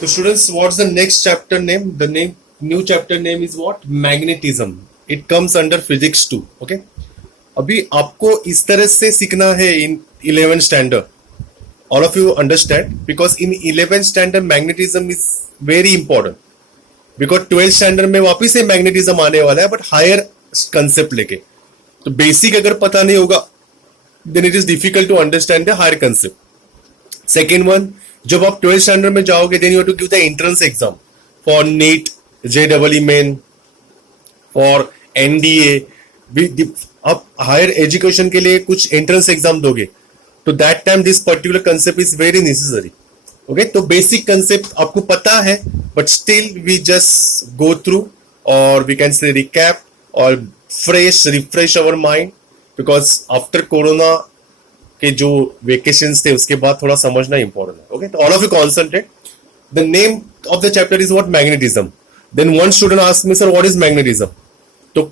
So students, what's the next chapter name? The new chapter name is what? Magnetism. It comes under physics 2. Okay. अभी आपको इस तरह से सीखना है in 11th standard. All of you understand because in 11th standard magnetism is very important. Because 12th standard में वापिस से magnetism आने वाला है but higher concept लेके. तो basic अगर पता नहीं होगा then it is difficult to understand the higher concept. Second one, जब आप 12th standard में जाओगे then you have to give the entrance exam for NEET, JEE main, for NDA. आप हायर एजुकेशन के लिए कुछ एंट्रेंस एग्जाम दोगे तो that time this particular concept is very necessary. Okay, तो बेसिक कंसेप्ट आपको पता है but still we just go through और वी कैन से रिकैप और refresh our mind because after corona के जो वेकेशंस थे उसके बाद थोड़ा समझना इंपॉर्टेंट है. ओके, तो all of you concentrate. The name of the chapter is what? Magnetism. Then one student asked me, sir what is magnetism? तो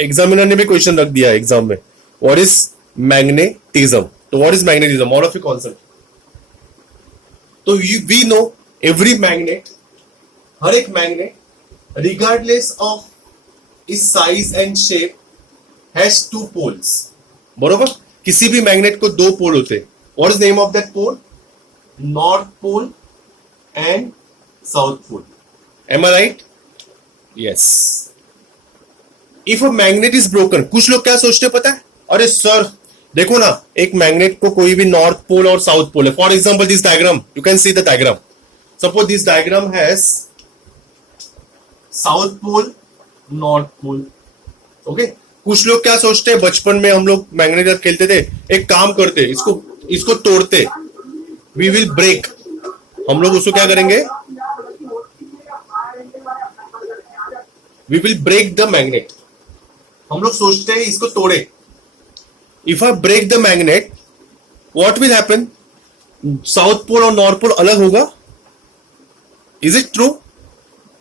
एग्जामिनर ने भी क्वेश्चन रख दिया एग्जाम में, व्हाट इज मैग्नेटिज्म? तो what is magnetism? All of you concept. तो we know every magnet, हर एक magnet regardless of is size and shape has two poles. बरोबर? किसी भी मैग्नेट को दो पोल होते हैं. What is name of that pole? North pole and south pole. Am I right? Yes. If a magnet is broken, कुछ लोग क्या सोचते हैं पता है? अरे सर देखो ना, एक मैग्नेट को कोई भी नॉर्थ पोल और साउथ पोल है. For example this diagram, you can see the diagram. Suppose this diagram has south pole, north pole. Okay, कुछ लोग क्या सोचते हैं, बचपन में हम लोग मैग्नेट जब खेलते थे, एक काम करते, इसको तोड़ते, वी विल ब्रेक. हम लोग उसको क्या करेंगे? We will break the magnet. हम लोग सोचते हैं इसको तोड़े. If I break the magnet, what will happen? South pole और नॉर्थ पोल अलग होगा. Is it true?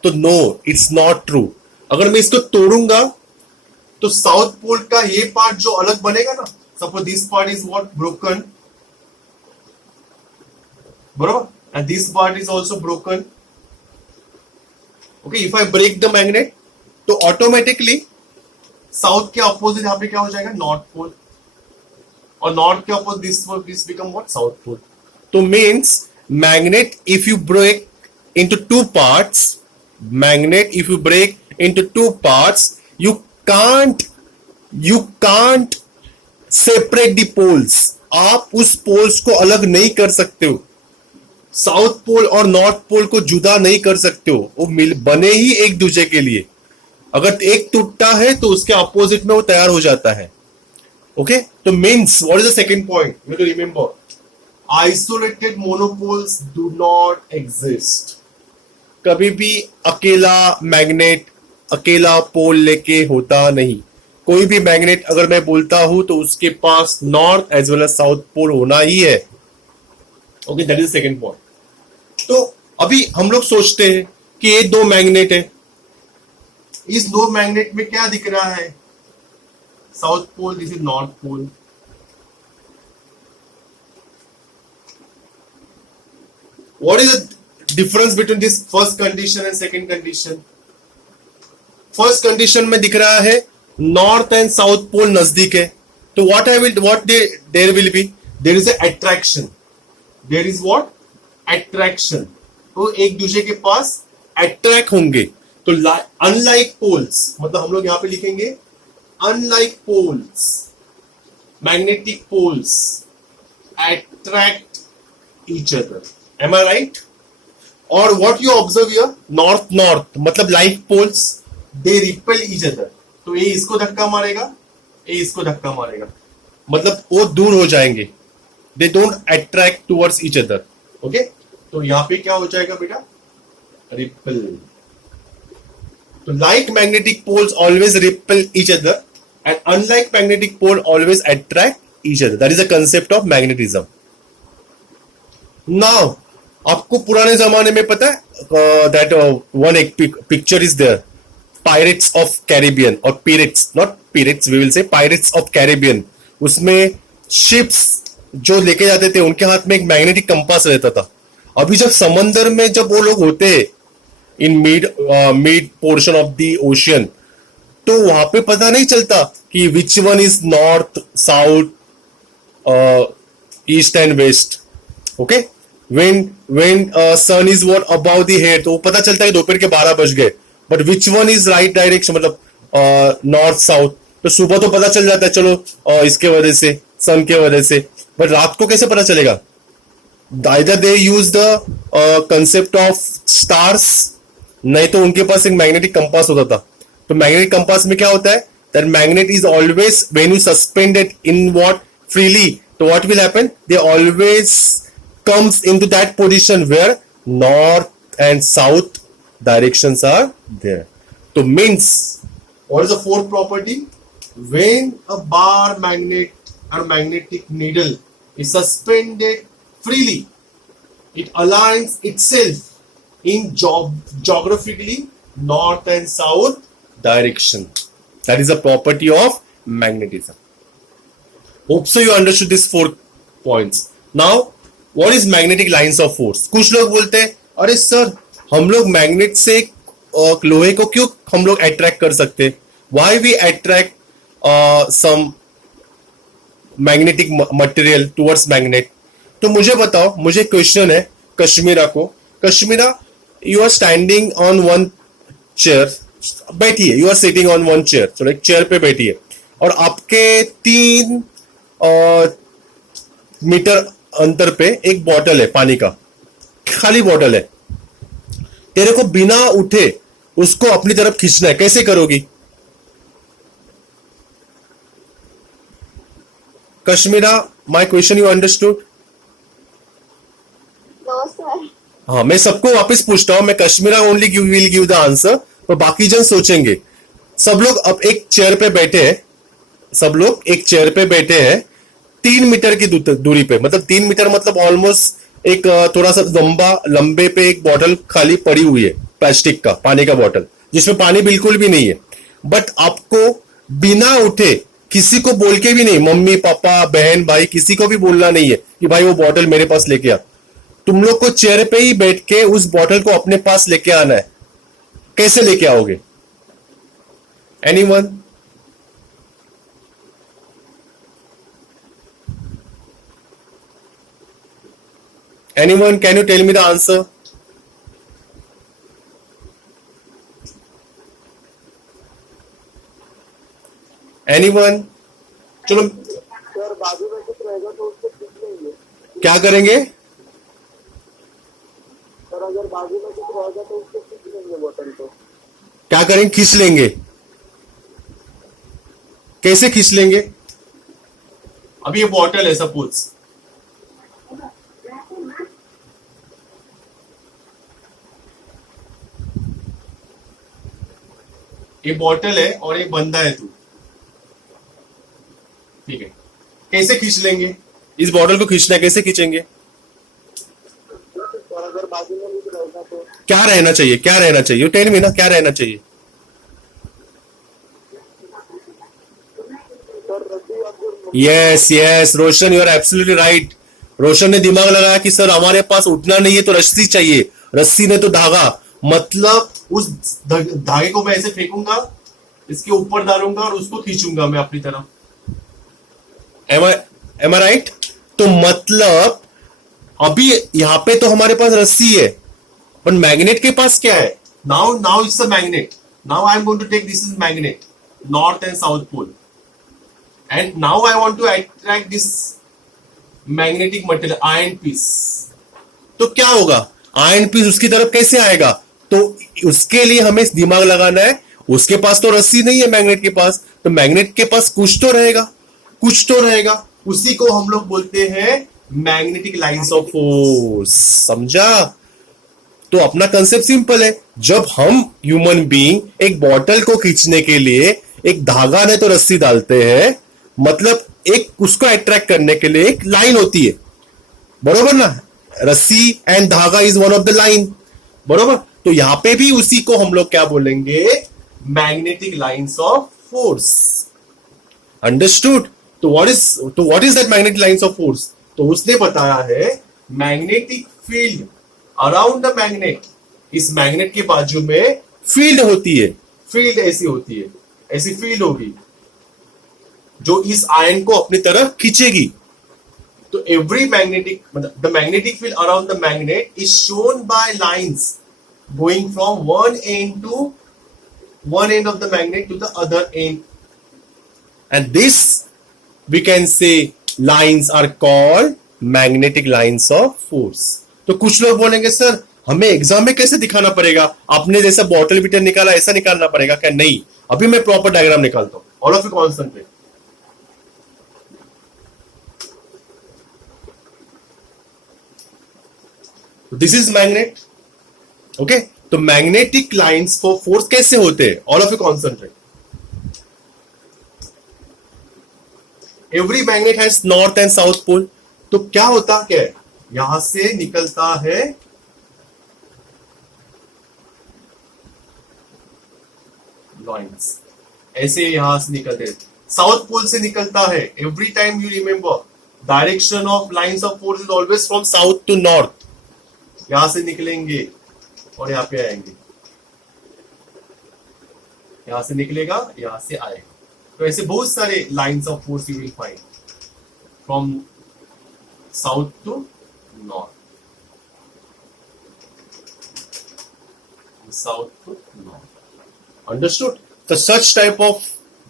तो नो, इट्स नॉट ट्रू. अगर मैं इसको तोड़ूंगा तो साउथ पोल का ये पार्ट जो अलग बनेगा ना, suppose this part is what? Broken. बरोबर? And this part is also broken. Okay, if I break the magnet तो ऑटोमेटिकली साउथ के अपोजिट यहां पे क्या हो जाएगा? North pole. और नॉर्थ के opposite this become what? South pole. तो means magnet if you break into two parts, magnet if you break into two parts, you can't separate the poles. आप उस पोल्स को अलग नहीं कर सकते हो. साउथ पोल और नॉर्थ पोल को जुदा नहीं कर सकते हो. वो बने ही एक दूसरे के लिए. अगर एक टूटता है तो उसके अपोजिट में वो तैयार हो जाता है. ओके, तो means what is the second point you have to remember? Isolated monopoles do not exist. कभी भी अकेला मैग्नेट, अकेला पोल लेके होता नहीं. कोई भी मैग्नेट अगर मैं बोलता हूं तो उसके पास north as well as south pole होना ही है. Okay, that is second point. तो अभी हम लोग सोचते हैं कि ये दो मैग्नेट है. इस दो मैग्नेट में क्या दिख रहा है? South pole, this is north pole. What is the difference between this first condition and second condition? First condition में दिख रहा है नॉर्थ एंड साउथ पोल नजदीक है. तो there will be? There is a attraction. There is what? Attraction. तो एक दूसरे के पास अट्रैक्ट होंगे. तो अनलाइक पोल्स, मतलब हम लोग यहां पे लिखेंगे unlike poles, magnetic poles attract each other. Am I right? Or what you observe here? North मतलब like poles, they repel each other. तो ये इसको धक्का मारेगा, ये इसको धक्का मारेगा, मतलब वो दूर हो जाएंगे. They don't attract towards each other. Okay? तो यहाँ पे क्या हो जाएगा बेटा? Repel. तो like magnetic poles always repel each other and unlike magnetic pole always attract each other. That is the concept of magnetism. Now आपको पुराने जमाने में पता है that one picture is there, Pirates of Caribbean or Pirates, not Pirates, we will say Pirates of Caribbean. उसमें ships जो लेके जाते थे उनके हाथ में एक मैग्नेटिक कंपास रहता था. अभी जब समंदर में जब वो लोग होते हैं in mid portion of the ocean, तो वहां पे पता नहीं चलता कि which one is north south east and west. Okay, when sun is what above the head, तो पता चलता है दोपहर के 12 बज गए. But which one is right direction, मतलब नॉर्थ साउथ, तो सुबह तो पता चल जाता है चलो इसके वजह से, सन के वजह से. बट रात को कैसे पता चलेगा? either they use the concept of stars, नहीं तो उनके पास एक मैग्नेटिक कंपास होता था. तो मैग्नेटिक कंपास में क्या होता है? that magnet is always, when you suspend it in what freely, so what will happen? They always comes into that position where north and south directions are there. So means, what is the fourth property? When a bar magnet or magnetic needle is suspended freely, it aligns itself in geographically north and south direction. That is a property of magnetism. Hope so you understood these 4 points. Now, what is magnetic lines of force? कुछ लोग बोलते हैं अरे sir हम लोग magnet से लोहे को क्यों हम लोग अट्रैक्ट कर सकते? Why we attract some magnetic material towards magnet? तो मुझे बताओ, मुझे क्वेश्चन है कश्मीरा को. Kashmira, you are standing on one chair, बैठिए, you are sitting on one chair, चलो एक चेयर पे बैठिए, और आपके 3 मीटर अंतर पे एक बॉटल है पानी का, खाली बॉटल है. तेरे को बिना उठे उसको अपनी तरफ खींचना है, कैसे करोगी? Kashmira, my question you understood? हाँ, मैं सबको वापस पूछता हूं, मैं Kashmira only will give the answer, तो बाकी जन सोचेंगे. सब लोग अब एक चेयर पे बैठे हैं, सब लोग एक चेयर पे बैठे हैं 3 मीटर की दूरी पे, मतलब 3 मीटर मतलब ऑलमोस्ट एक थोड़ा सा लंबे पे एक बॉटल खाली पड़ी हुई है, प्लास्टिक का पानी का बॉटल, जिसमें पानी बिल्कुल भी नहीं है. बट आपको बिना उठे, किसी को बोल के भी नहीं, मम्मी पापा बहन भाई किसी को भी बोलना नहीं है कि भाई वो बॉटल मेरे पास लेके आ. तुम लोग को चेयर पे ही बैठ के उस बॉटल को अपने पास लेके आना है. कैसे लेके आओगे? Anyone? Anyone, can you tell me the answer? Anyone? चलो, सर बाजू में कुछ रहेगा तो उसको खींच लेंगे. क्या करेंगे? सर अगर बाजू में कुछ रहेगा तो उसको खींच लेंगे बोतल को. क्या करेंगे? खींच लेंगे. कैसे खींच लेंगे? अभी ये बॉटल है सपोज, ये बॉटल है और एक बंदा है तू, ठीक है, कैसे खींच लेंगे? इस बॉटल को खींचना है, कैसे खींचेंगे? और अगर बाजू में कुछ रहेगा तो क्या रहना चाहिए? क्या रहना चाहिए? टेल मी ना, क्या रहना चाहिए? सर रस्सी या फिर yes yes Roshan, you are absolutely right. Roshan ने दिमाग लगाया कि सर हमारे पास उठना नहीं है तो रस्सी चाहिए, रस्सी ने तो धागा, मतलब उस धागे को मैं ऐसे फेंकूंगा, इसके ऊपर डालूंगा और उसको खींचूंगा मैं अपनी तरफ. M I right? तो मतलब अभी यहां पे तो हमारे पास रस्सी है, पर मैग्नेट के पास क्या है? Now it's a magnet. Now I am going to take this is magnet, north and south pole, and now I want to attract this magnetic material iron piece. तो क्या होगा? आयरन पीस उसकी तरफ कैसे आएगा? तो उसके लिए हमें दिमाग लगाना है. उसके पास तो रस्सी नहीं है मैग्नेट के पास, तो मैग्नेट के पास कुछ तो रहेगा, कुछ तो रहेगा. उसी को हम लोग बोलते हैं मैग्नेटिक लाइंस ऑफ फोर्स. समझा? तो अपना कंसेप्ट सिंपल है. जब हम ह्यूमन बीइंग एक बॉटल को खींचने के लिए एक धागा नहीं तो रस्सी डालते हैं, मतलब एक उसको अट्रैक्ट करने के लिए एक लाइन होती है, बरोबर ना? रस्सी एंड धागा is one of the line, बरोबर? तो यहां पे भी उसी को हम लोग क्या बोलेंगे? Magnetic lines of force. Understood? तो what is that magnetic lines of force? तो उसने बताया है magnetic field around the magnet, इस मैग्नेट के बाजू में फील्ड होती है, फील्ड ऐसी होती है, ऐसी फील्ड होगी जो इस आयन को अपनी तरफ खींचेगी। तो एवरी मैग्नेटिक, मतलब the magnetic field around the magnet is shown by lines going from one end of the magnet to the other end, and this we can say lines are called magnetic lines of force. तो कुछ लोग बोलेंगे sir हमें exam में कैसे दिखाना पड़ेगा, आपने जैसा बॉटल बीटर निकाला ऐसा निकालना पड़ेगा क्या? नहीं, अभी मैं प्रॉपर डायग्राम निकालता हूं। All of you concentrate. This is magnet, okay. तो मैग्नेटिक लाइंस फॉर फोर्स कैसे होते हैं? All of you concentrate. Every magnet has north and south pole. तो क्या होता क्या है, यहां से निकलता है लाइंस, ऐसे यहां से निकलते हैं, साउथ पोल से निकलता है। Every time you remember direction of lines of force is always from south to north. यहां से निकलेंगे और यहां पे आएंगे, यहां से निकलेगा यहां से आएगा। तो ऐसे बहुत सारे lines of force you will find from south to north, south to north. Understood? तो such type of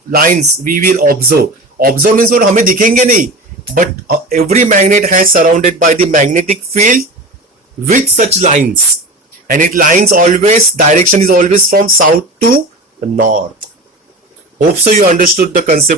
lines we will observe. Observe means और हमें दिखेंगे नहीं, but every magnet has surrounded by the magnetic field with such lines, and it lines always, direction is always from south to north. Hope so you understood the concept